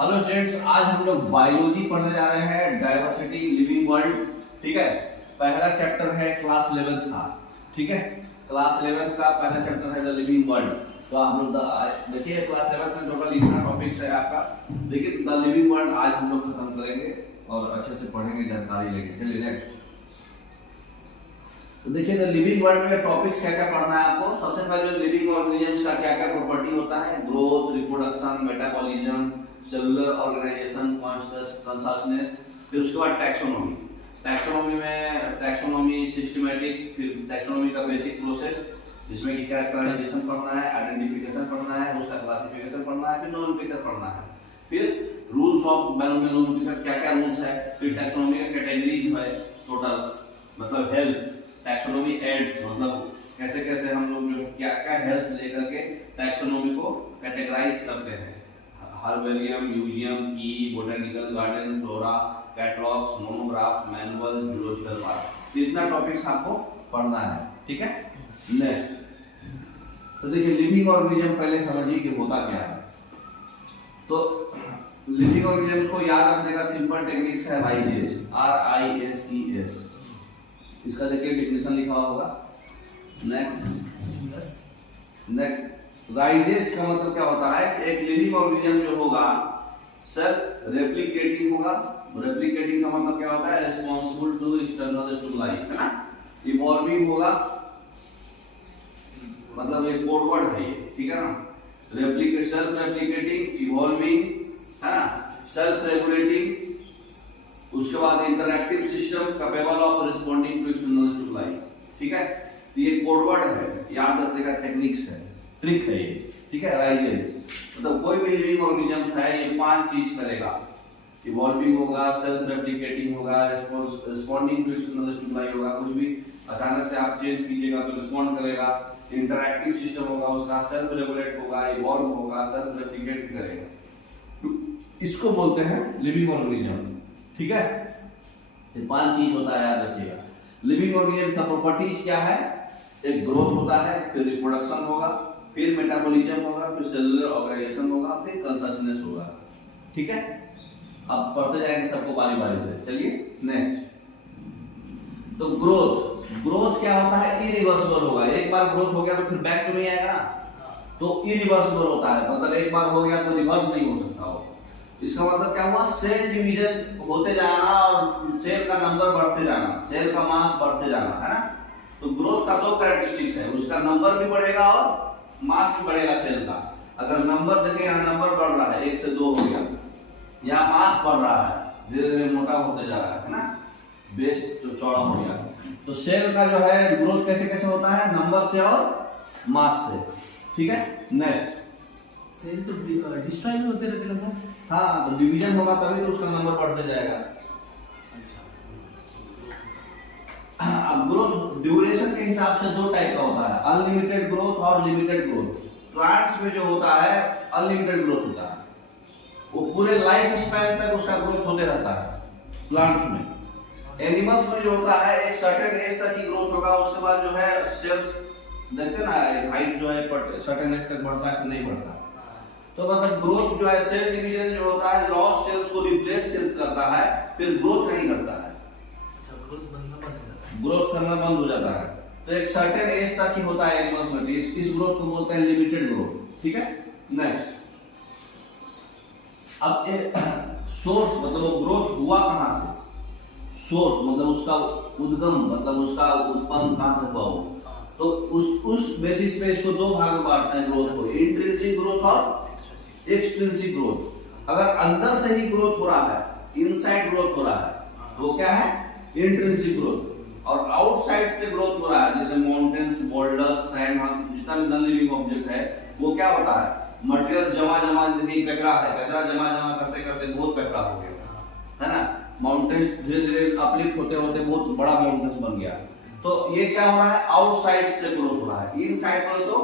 Hello students, आज हम लोग बायोलॉजी पढ़ने जा रहे हैं, डाइवर्सिटी लिविंग वर्ल्ड। ठीक है, पहला चैप्टर है क्लास 11th का। ठीक है, क्लास 11th का पहला चैप्टर है द लिविंग वर्ल्ड। तो हम लोग देखिए क्लास 11th में टोटल इतना टॉपिक्स है आपका। देखिए द लिविंग वर्ल्ड आज हम लोग खत्म करेंगे और अच्छे से पढ़ेंगे, जानकारी लेंगे। चलिए नेक्स्ट। तो देखिए द लिविंग वर्ल्ड में टॉपिक्स क्या क्या पढ़ना है आपको। सबसे पहले लिविंग ऑर्गेनिजम्स का क्या क्या प्रॉपर्टी होता है, growth, reproduction, metabolism, cellular organisation, consciousness. फिर उसके बाद टैक्सोनॉमी। टैक्सोनॉमी में टैक्सोनॉमी सिस्टमैटिक्स, फिर टैक्सोनॉमी का बेसिक प्रोसेस जिसमें कि कैरेक्टराइजेशन पढ़ना है, आइडेंटिफिकेशन पढ़ना है, उसका क्लासिफिकेशन पढ़ना है, फिर नोमेनक्लेचर पढ़ना है, फिर रूल्स ऑफ नोमेनक्लेचर क्या क्या रूल्स है, फिर टैक्सोनॉमी का कैटेगरीज है टोटल, मतलब हेल्थ टैक्सोनॉमी एड्स, मतलब कैसे कैसे हम लोग जो क्या क्या हेल्थ लेकर के टैक्सोनॉमी को कैटेगराइज करते हैं। हर्बेरियम, म्यूजियम, की, botanical garden, flora, catalogues, monograph, manual, zoological park. इतना टॉपिक्स आपको पढ़ना है। ठीक है, नेक्स्ट। तो देखिए लिविंग ऑर्गेनिज्म पहले समझिए कि होता क्या है। तो लिविंग ऑर्गेनिजम्स को याद रखने का सिंपल टेक्निक्स है राइजेस, RISES। इसका देखिए डेफिनेशन लिखा होगा। नेक्स्ट राइजेस का मतलब क्या होता है कि एक लिविंग ऑर्गेनिज्म जो होगा सेल्फ रेप्लिकेटिंग होगा। रेप्लिकेटिंग का मतलब क्या होता है, रिस्पांसिबल टू एक्सटर्नल स्टिमुलाई, है ना। इवॉल्विंग होगा, मतलब एक कोड वर्ड है ये, ठीक है ना। रेप्लिकेट, सेल्फ रेप्लिकेटिंग, इवॉल्विंग, है ना, सेल्फ रेगुलेटिंग। उसके बाद interactive system capable of responding to external stimuli. ठीक है, तो ये कोड वर्ड है, याद रखने का टेक्निक्स है, ट्रिक है ये। ठीक है, राइजेस मतलब कोई भी लिविंग ऑर्गेनिज्म है ये 5 चीज करेगा। इवॉल्विंग होगा, सेल्फ रेप्लिकेटिंग होगा, रिस्पोंडिंग टू एक्सटर्नल स्टिमुलाई होगा, कुछ भी अचानक से आप चेंज कीजिएगा तो रिस्पॉन्ड करेगा। इंटरैक्टिव सिस्टम होगा उसका, सेल्फ रेगुलेट होगा, इवॉल्व होगा, सेल्फ रेप्लिकेट करेगा। तो इसको बोलते हैं लिविंग ऑर्गेनिज्म। ठीक है, ये 5 चीज होता है, याद रखिएगा। लिविंग ऑर्गेनिज्म का प्रॉपर्टीज क्या है, एक ग्रोथ होता है, फिर रिप्रोडक्शन होगा, फिर मेटाबॉलिज्म होगा, फिर सेलुलर ऑर्गेनाइजेशन होगा, फिर कॉन्शसनेस होगा। ठीक है, अब पढ़ते जाएंगे सबको बारी बारी से। चलिए नेक्स्ट। तो ग्रोथ क्या होता है, इरिवर्सिबल होगा। एक बार ग्रोथ हो गया तो फिर बैक तो नहीं आएगा ना, तो इरिवर्सिबल होता है, मतलब एक बार हो गया तो रिवर्स नहीं हो सकता हो। इसका मतलब क्या हुआ, सेल डिवीजन होते जाना और सेल का नंबर बढ़ते जाना, सेल का मास बढ़ते जाना, है ना। तो ग्रोथ का 2 कैरेक्टरिस्टिक्स है, उसका नंबर भी बढ़ेगा और मास भी बढ़ेगा सेल का। अगर नंबर देखें, यहाँ नंबर बढ़ रहा है, 1 से 2 हो गया, यहाँ मास बढ़ रहा है, धीरे धीरे मोटा होते जा रहा है ना, बेस तो चौड़ा हो गया। तो सेल का जो है ग्रोथ कैसे कैसे होता है, नंबर से और मास से। ठीक है, नेक्स्ट। सेल तो डिस्ट्रॉय भी होते रहते हैं सर। हाँ, तो डिवीजन होगा तभी तो उसका नंबर बढ़ते जाएगा। अब ग्रोथ ड्यूरेशन के हिसाब से 2 टाइप का होता है, अनलिमिटेड ग्रोथ और लिमिटेड ग्रोथ। प्लांट्स में जो होता है अनलिमिटेड ग्रोथ होता है, वो पूरे लाइफ स्पैन तक उसका ग्रोथ होते रहता है प्लांट्स में। एनिमल्स में जो होता है एक सर्टेन एज तक ही ग्रोथ होगा, उसके बाद जो है सेल्स देखते ना, हाइट जो है सर्टेन एज तक बढ़ता है कि नहीं बढ़ता। तो मतलब ग्रोथ जो है, सेल डिवीजन जो होता है लॉस सेल्स को रिप्लेस करता है, फिर ग्रोथ नहीं करता है, ग्रोथ करना बंद हो जाता है। तो एक सर्टेन एज तक ही होता है एनिमल्स में, इस ग्रोथ को बोलते हैं लिमिटेड ग्रोथ। ठीक है, नेक्स्ट। अब सोर्स मतलब वो ग्रोथ हुआ कहां से, सोर्स मतलब उसका उद्गम, मतलब उसका उत्पन्न कहां से हुआ हो। तो उस बेसिस पे इसको 2 भाग में बांटते हैं ग्रोथ को, इंट्रिंसिक ग्रोथ और एक्सट्रिंसिक ग्रोथ। अगर अंदर से ही ग्रोथ हो रहा है, इनसाइड ग्रोथ हो रहा है, तो वो क्या है, इंट्रिंसिक ग्रोथ। और आउटसाइड से ग्रोथ हो रहा है, जैसे माउंटेन्स, बोल्डर्स, सैंड, जितना भी नॉन लिविंग ऑब्जेक्ट है, वो क्या होता है, मटेरियल जमा जैसे कचरा है, कचरा जमा करते करते बहुत कचरा हो गया, है ना। माउंटेन्स धीरे धीरे अपलिफ्ट होते होते बहुत बड़ा माउंटेन्स बन गया। तो ये क्या हो रहा है, आउटसाइड से ग्रोथ हो रहा है। इनसाइड ग्रोथ तो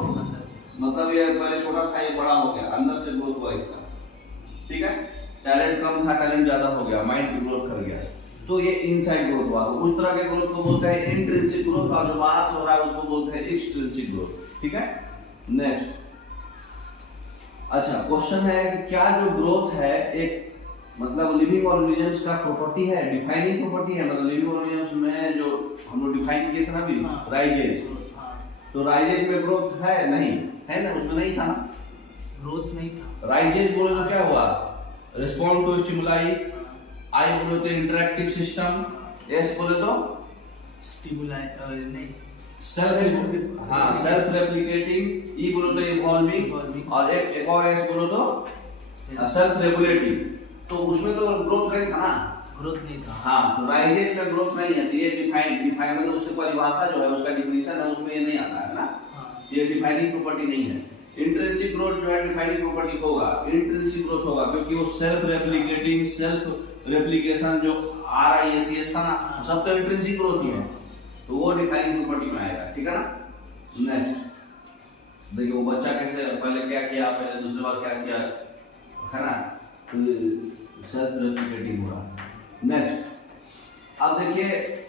मतलब ये पहले छोटा था, ये बड़ा हो गया, अंदर से ग्रोथ हुआ इसका। ठीक है, टैलेंट कम था, टैलेंट ज्यादा हो गया, माइंड की ग्रोथ कर गया, तो ये इनसाइड ग्रोथ हुआ। उस तरह के ग्रोथ को बोलते हैं इंट्रिंसिक ग्रोथ, और जो बाहर से हो रहा है उसको बोलते हैं एक्सट्रिंसिक ग्रोथ। ठीक है, नेक्स्ट। अच्छा, क्वेश्चन है कि क्या जो ग्रोथ है एक मतलब लिविंग ऑर्गेनिजम्स का प्रॉपर्टी है, डिफाइनिंग प्रॉपर्टी है, मतलब लिविंग ऑर्गेनिजम्स में जो हम लोग डिफाइन किए थे ना अभी, हाँ। राइजेज, हाँ, तो राइजेज में ग्रोथ है नहीं, है ना, उसमें नहीं था ना। ग्रोथ नहीं था। राइजेज बोले तो क्या हुआ, रिस्पॉन्ड टू स्टिमुलाई, आई बोले तो इंटरैक्टिव सिस्टम, एस बोले तो स्टिमुलाई नहीं, सेल्फ, हाँ सेल्फ रेप्लिकेटिंग, ई बोलो तो इवॉल्विंग, और एक और एस बोलो तो सेल्फ रेगुलेटिंग। तो उसमें तो ग्रोथ नहीं था ना, ग्रोथ नहीं था। हाँ, तो राइजेज में ग्रोथ नहीं है, तो ये डिफाइन मतलब उसकी परिभाषा जो है, उसका डिफिनीशन है, उसमें ये नहीं आता है ना, ये डिफाइनिंग प्रॉपर्टी नहीं है। इंट्रिंसिक ग्रोथ जो है डिफाइनिंग प्रॉपर्टी होगा, इंट्रिंसिक ग्रोथ होगा, क्योंकि वो सेल्फ रेप्लिकेटिंग, सेल्फ रेप्लिकेशन जो RIACS था ना, सब तो इंट्रिंसिक ग्रोथ ही है, तो वो डिफाइनिंग प्रॉपर्टी में आएगा, ठीक है ना। नेक्स्ट देखिए वो बच्चा कैसे पहले क्या किया, पहले दूसरी बार क्या किया, है ना, सेल्फ रेप्लिकेटिंग हो रहा। नेक्स्ट अब देखिए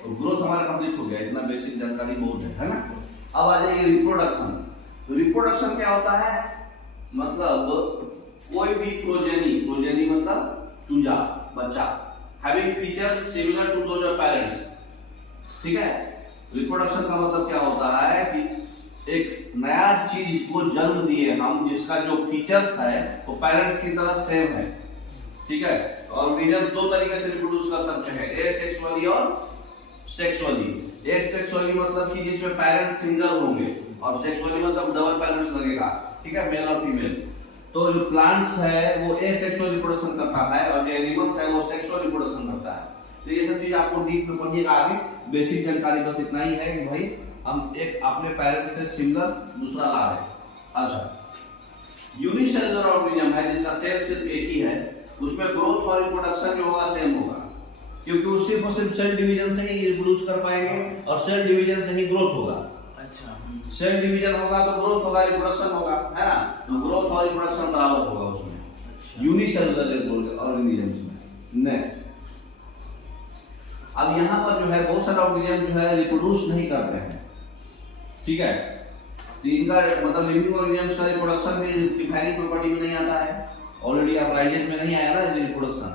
ग्रोथ हमारा कंप्लीट हो गया, इतना बेसिक जानकारी बहुत है ना। अब आ जाइए रिप्रोडक्शन। रिप्रोडक्शन क्या होता है, मतलब कोई भी प्रोजेनी मतलब चूजा, बच्चा, having features similar to those of parents, ठीक है। रिप्रोडक्शन का मतलब क्या होता है कि एक नया चीज को जन्म दिए हम, जिसका जो फीचर्स है वो पेरेंट्स की तरह सेम है, ठीक है। और मीडियम दो तरीके से रिप्रोड्यूस कर सकते हैं, एसेक्सुअली और सेक्सुअली। एसेक्सुअली मतलब कि जिसमें पेरेंट्स सिंगल होंगे, और सेक्सुअली मतलब डबल पेरेंट्स लगेगा, ठीक है, मेल और फीमेल। तो जो प्लांट्स है वो एसेक्सुअल रिप्रोडक्शन करता है, और जो एनिमल्स है वो सेक्सुअल रिप्रोडक्शन करता है। तो ये सब चीज आपको डीप में पढ़िएगा आगे, बेसिक जानकारी बस इतना ही है कि भाई हम एक अपने पेरेंट्स से सिमिलर दूसरा ला रहे हैं। अच्छा, यूनिसेलुलर ऑर्गेनिज्म है जिसका सेल सिर्फ एक ही है, उसमें ग्रोथ और रिप्रोडक्शन जो होगा सेम होगा, क्योंकि वो सिर्फ और सिर्फ सेल डिवीजन से ही रिप्रोड्यूस कर पाएंगे, और सेल डिवीजन से ही ग्रोथ होगा। अच्छा, सेल डिवीजन होगा तो ग्रोथ होगा, रिप्रोडक्शन होगा, है ना, तो ग्रोथ और रिप्रोडक्शन बराबर होगा उसमें। अच्छा, यूनिसेलुलर ऑर्गेनिजम्स में। नेक्स्ट अब यहाँ पर जो है बहुत सारे ऑर्गेनिज्म जो है रिप्रोड्यूस नहीं करते हैं, ठीक है, तो इनका मतलब लिविंग ऑर्गेनिजम्स का रिप्रोडक्शन भी डिफाइनिंग प्रॉपर्टी में नहीं आता है। ऑलरेडी आप राइजेज में नहीं आया ना रिप्रोडक्शन,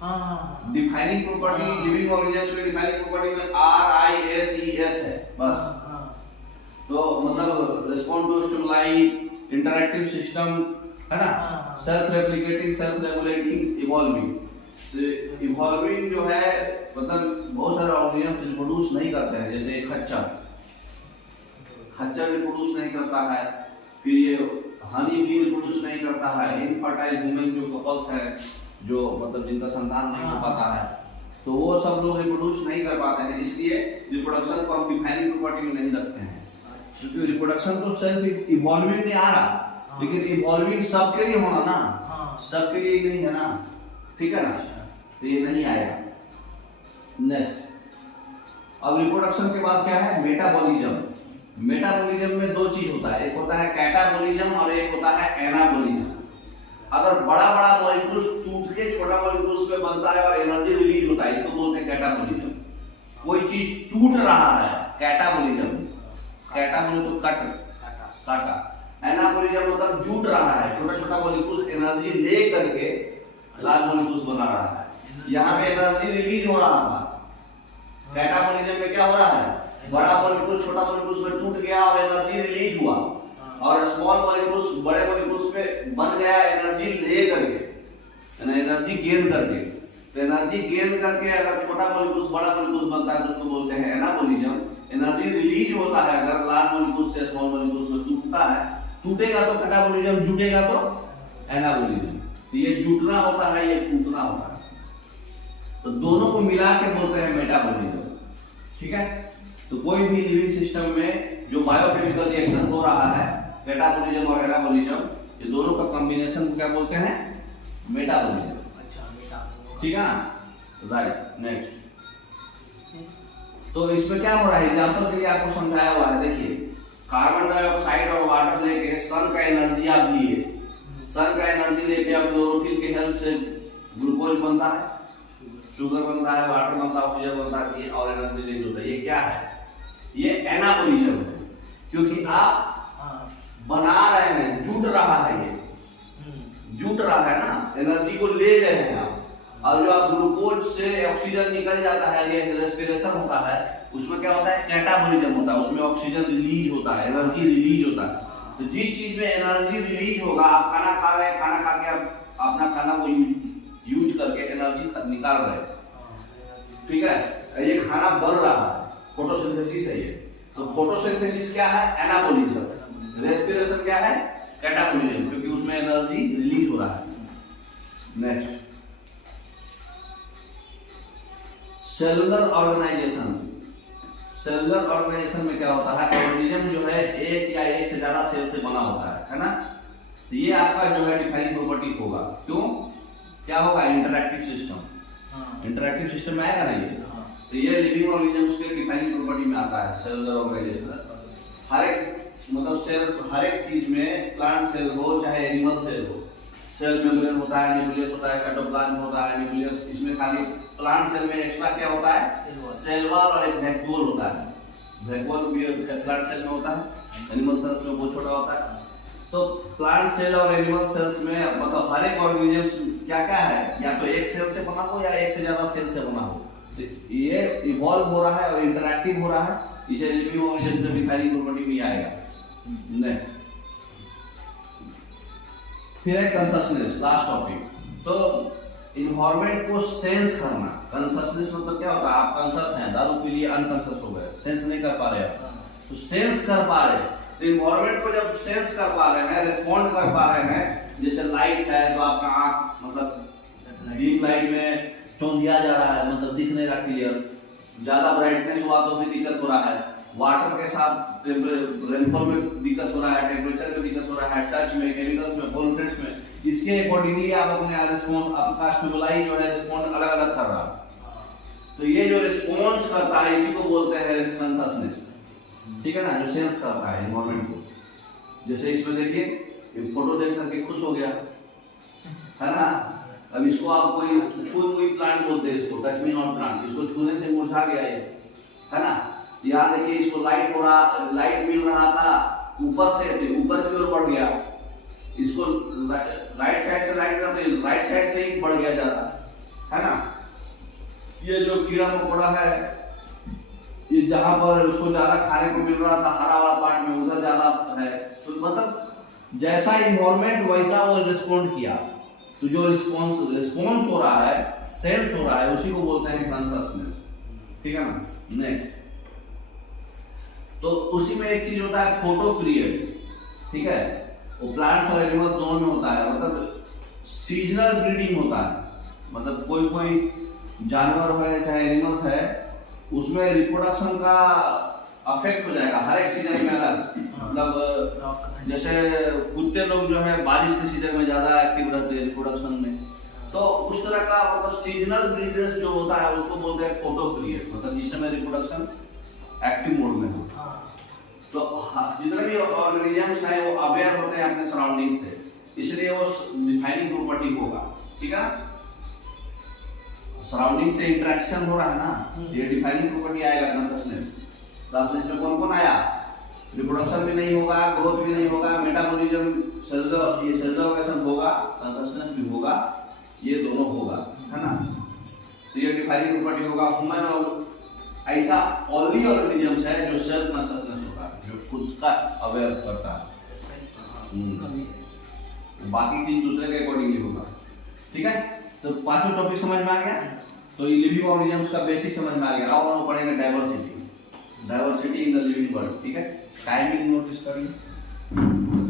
हाँ, डिफाइनिंग प्रॉपर्टी लिविंग ऑर्गेनिजम्स में डिफाइनिंग प्रॉपर्टी में RIACS है बस। तो मतलब respond to stimuli, interactive system, है ना, self replicating, self regulating, evolving. Evolving जो है मतलब बहुत सारे ऑर्गेनिजम्स रिप्रोड्यूस नहीं करते हैं, जैसे खच्चर रिप्रोड्यूस नहीं करता है, फिर ये हनी भी रिप्रोड्यूस नहीं करता है, इनफर्टाइल वुमेन जो कपल्स है, जो मतलब जिनका संतान नहीं हो पाता है, तो वो सब लोग रिप्रोड्यूस नहीं कर पाते हैं, इसलिए रिप्रोडक्शन को हम डिफाइनिंग प्रॉपर्टी में नहीं रखते हैं, क्योंकि रिप्रोडक्शन तो सेल्फ इवॉल्विंग में आ रहा, लेकिन इवॉल्विंग सबके लिए होना ना, सबके लिए नहीं है ना, ठीक है ना, तो ये नहीं आएगा। नेक्स्ट अब रिप्रोडक्शन के बाद क्या है, मेटाबॉलिज्म। मेटाबॉलिज्म में दो चीज होता है, एक होता है कैटाबॉलिज्म और एक होता है एनाबॉलिज्म। अगर बड़ा बड़ा मॉलिक्यूल्स टूट के छोटा मॉलिक्यूल्स में बनता है और एनर्जी रिलीज होता है, इसको बोलते हैं कैटाबॉलिज्म। कोई चीज टूट रहा है, कैटाबॉलिज्म, कैटा बोले तो काटा, एनाबॉलिज्म मतलब जुट रहा है, छोटा छोटा मॉलिक्यूल्स एनर्जी ले करके लार्ज मॉलिक्यूल्स बना रहा है, यहाँ पे एनर्जी रिलीज हो रहा था। कैटाबॉलिज्म में क्या हो रहा है, बड़ा मॉलिक्यूल छोटा मॉलिक्यूल्स में टूट गया और एनर्जी रिलीज हुआ, और स्मॉल मॉलिक्यूल्स बड़े मॉलिक्यूल्स पे बन गया एनर्जी ले करके, एनर्जी गेन करके। तो एनर्जी गेन करके अगर छोटा मॉलिक्यूल्स बड़ा मॉलिक्यूल्स बनता है तो उसको बोलते हैं एनाबॉलिज्म। एनर्जी रिलीज होता है अगर लार्ज मॉलिक्यूल्स से स्मॉल मॉलिक्यूल्स में टूटता है, टूटेगा तो कैटाबॉलिज्म, जुटेगा तो एनाबॉलिज्म। तो ये जुटना होता है, ये टूटना होता है, तो दोनों को मिला के बोलते हैं मेटाबॉलिज्म, ठीक है। तो कोई भी लिविंग सिस्टम में जो बायोकेमिकल रिएक्शन हो रहा है, कैटाबॉलिज्म और एनाबॉलिज्म, ये दोनों का कॉम्बिनेशन को क्या बोलते हैं, मेटाबॉलिज्म। अच्छा, ठीक है ना, राइट। नेक्स्ट तो इसमें क्या हो रहा है, एग्जांपल के लिए आपको समझाया हुआ है, देखिए कार्बन डाइऑक्साइड और वाटर लेके सन का एनर्जी आप लिए, सन का एनर्जी लेके आप क्लोरोफिल के हेल्प से ग्लूकोज बनता है, शुगर बनता है, वाटर बनता है, ऑक्सीजन बनता है, और एनर्जी रिलीज होता है। ये क्या है, ये एनाबॉलिज्म है, क्योंकि आप बना रहे हैं, जुट रहा है ये, जुट रहा है ना, एनर्जी को ले रहे हैं आप, और जो आप ग्लूकोज से ऑक्सीजन निकल जाता है, ये रेस्पिरेशन होता है, उसमें क्या होता है, कैटाबॉलिज्म होता है, उसमें ऑक्सीजन रिलीज होता है, एनर्जी रिलीज होता है। तो जिस चीज में एनर्जी रिलीज होगा, आप खाना खा रहे हैं, खाना खा के आप अपना खाना को यूज करके एनर्जी निकाल रहे हैं, ठीक है, ये खाना बन रहा है, फोटोसिंथेसिस है ये। तो फोटोसिंथेसिस क्या है, एनाबॉलिज्म। रेस्पिरेशन क्या है, कैटाबॉलिज्म, क्योंकि उसमें एनर्जी रिलीज हो रहा है। Next, cellular organisation. Cellular organisation में क्या होता है, ऑर्गेनिज्म जो है एक या एक से ज्यादा सेल से बना होता है ना। तो ये आपका जो है डिफाइनिंग प्रॉपर्टी होगा। क्यों, क्या होगा, इंटरैक्टिव सिस्टम। इंटरैक्टिव सिस्टम में आएगा ना ये। तो ये लिविंग ऑर्गेनिजम्स के डिफाइनिंग प्रॉपर्टी में आता है सेलुलर ऑर्गेनाइजेशन। हर एक मतलब सेल्स, हर एक चीज में, प्लांट सेल हो चाहे एनिमल सेल हो, सेल मेम्ब्रेन होता है, न्यूक्लियस होता है, साइटोप्लाज्म होता है, न्यूक्लियस। इसमें खाली प्लांट सेल में एक्स्ट्रा क्या होता है, सेल वॉल और एक वैक्यूल होता है। वैक्यूल भी प्लांट सेल में होता है, एनिमल सेल्स में बहुत छोटा होता है। तो प्लांट सेल और एनिमल सेल्स में मतलब हर एक ऑर्गेनिज्म क्या क्या है, या तो एक सेल से बना हो या एक से ज्यादा सेल से बना हो। ये इवॉल्व हो रहा है और इंटरैक्टिव हो रहा है, इसे लिविंग ऑर्गेनिज्म में डिफाइनिंग प्रॉपर्टी में आएगा। नेक्स्ट, फिर है कंसशनेस, लास्ट टॉपिक। तो इन्वायरमेंट को सेंस करना। कंसशनेस मतलब क्या होता है, आप कॉन्शियस हैं, दारू पी लिए अनकॉन्शियस हो गए, सेंस नहीं कर पा रहे हैं, तो सेंस कर पा रहे। तो इन्वायरमेंट को जब सेंस कर पा रहे हैं, रिस्पॉन्ड कर पा रहे हैं, जैसे लाइट है तो आपका आंख मतलब डीप लाइट में चौंधिया जा रहा है, मतलब दिख नहीं रहा क्लियर, ज्यादा ब्राइटनेस हुआ तो भी दिक्कत हो रहा है, वाटर के साथ रेनफॉल में दिक्कत हो रहा है, टेम्परेचर में दिक्कत हो रहा है, टच में, केमिकल्स में, पॉल्यूटेंट्स में, इसके अकॉर्डिंगली आप अपने रिस्पॉन्स, आपका स्टिमुलाई जो है रिस्पॉन्ड अलग अलग कर रहा है। तो ये जो रिस्पॉन्स करता है इसी को बोलते हैं कंसशनेस, ठीक है ना, जो सेंस करता है एनवायरनमेंट को। जैसे इसमें देखिए, फोटो देख करके खुश हो गया है ना। अब इसको आप कोई छुई प्लांट बोलते हैं, इसको टच मी नॉट प्लांट, इसको छूने से मुरझा गया ये, है ना। यहाँ देखिए, इसको लाइट हो रहा, लाइट मिल रहा था ऊपर से, ऊपर की ओर बढ़ गया, इसको राइट साइड से लाइट करते, राइट साइड से ही बढ़ गया ज्यादा, है ना। ये जो कीड़ा मकोड़ा है, ये जहां पर उसको ज्यादा खाने को मिल रहा था हरा वाला पार्ट में, उधर ज्यादा है। तो मतलब जैसा इन्वायरमेंट वैसा वो रिस्पॉन्ड किया। तो जो रिस्पॉन्स हो रहा है, सेंस हो रहा है, उसी को बोलते हैं कॉन्शसनेस, ठीक है ना। नेक्स्ट, तो उसी में एक चीज होता है फोटो क्रिएट, ठीक है, वो प्लांट्स और एनिमल्स दोनों में होता है। मतलब सीजनल ब्रीडिंग होता है, मतलब कोई कोई जानवर है चाहे एनिमल्स है, उसमें रिप्रोडक्शन का अफेक्ट हो जाएगा हर एक सीजन में अलग। मतलब जैसे कुत्ते लोग जो है बारिश के सीजन में ज्यादा एक्टिव रहते हैं रिप्रोडक्शन में, तो उस तरह का मतलब सीजनल ब्रीडर्स जो होता है उसको बोलते हैं फोटो क्रिएट, मतलब जिस समय रिप्रोडक्शन एक्टिव मोड में हो। तो जितने भी ऑर्गेनिजम्स हैं वो अवेयर होते हैं अपने सराउंडिंग से, इसलिए वो डिफाइनिंग प्रॉपर्टी होगा, ठीक है। सराउंडिंग से इंटरेक्शन हो रहा है ना, ये डिफाइनिंग प्रॉपर्टी आएगा कॉन्शसनेस। कॉन्शसनेस में कौन कौन आया, रिप्रोडक्शन भी नहीं होगा, ग्रोथ भी नहीं होगा, मेटाबॉलिज्म, सेलुलर, ये सेलुलर ऑर्गेनाइजेशन होगा, कॉन्शसनेस भी होगा, ये दोनों होगा, है ना। तो ये डिफाइनिंग प्रॉपर्टी होगा। ह्यूमन और ऐसा ओनली ऑर्गेनिजम्स है जो सेल्फ कॉन्शसनेस होता है, जो खुद का अवेयर करता है, बाकी चीज दूसरे के अकॉर्डिंगली होगा, ठीक है। तो पांचों टॉपिक समझ में आ गया। तो ये लिविंग ऑर्गेनिजम्स का बेसिक समझ में आ गया। अब हम पढ़ेंगे diversity, diversity in the living world, ठीक है। टाइमिंग नोटिस करिए।